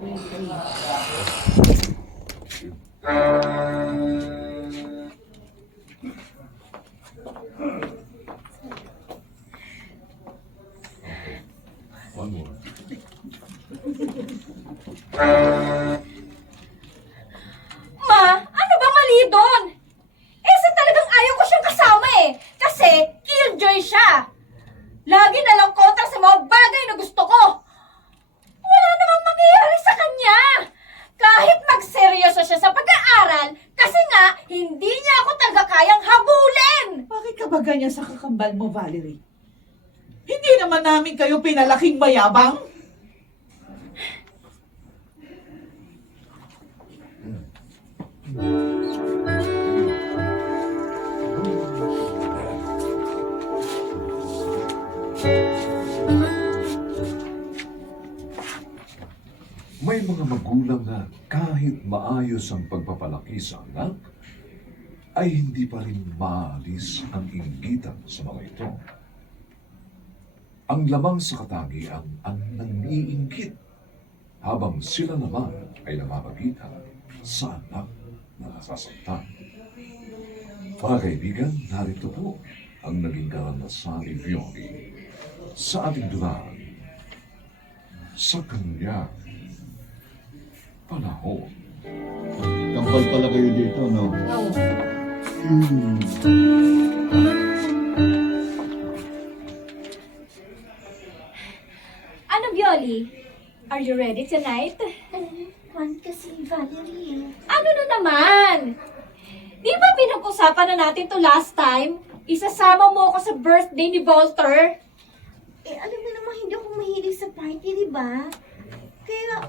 One more. Ma, ano ba mali doon? Talagang ayaw ko siyang kasama eh. Kasi, killjoy siya. Lagi na lang kontra sa mga bagay na gusto ko. Wala namang mangyayari sa kanya. Kahit magseryoso siya sa pag-aaral, kasi nga, hindi niya ako talaga kayang habulin. Bakit ka ba ganyan sa kakambal mo, Valerie? Hindi naman namin kayo pinalaking mayabang. May mga magulang na kahit maayos ang pagpapalaki sa anak, ay hindi pa rin maalis ang inggitan sa mga ito. Ang lamang sa katangian ang nangiinggit, habang sila naman ay namamagitan sa anak na nasasaktan. Mga kaibigan, narito po ang naging karanasan ni Violi sa ating dulaan sa kanya panahon. Kampal pala kayo dito, no? Ano, Violi? Are you ready tonight? Juan kasi, Valerie. Ano na naman? Di ba pinag-usapan na natin to last time? Isasama mo ako sa birthday ni Walter. Eh, alam mo naman, hindi ako mahilig sa party, di ba? Kaya,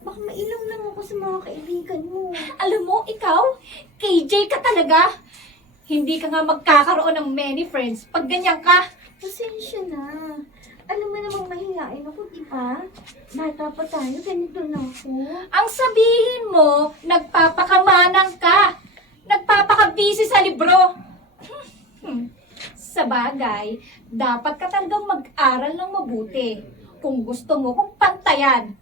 baka mailang lang ako sa mga kaibigan mo. Alam mo, ikaw, KJ ka talaga. Hindi ka nga magkakaroon ng many friends pag ganyan ka. Pasensya na. Alam mo namang mahihain ako, di ba? Bata pa tayo, ganito na ako. Ang sabihin mo, nagpapakamanang ka. Nagpapakabisi sa libro. Sa bagay, dapat ka talagang mag-aral ng mabuti. Kung gusto mo kung pantayan.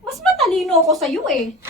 Mas matalino ako sa'yo eh.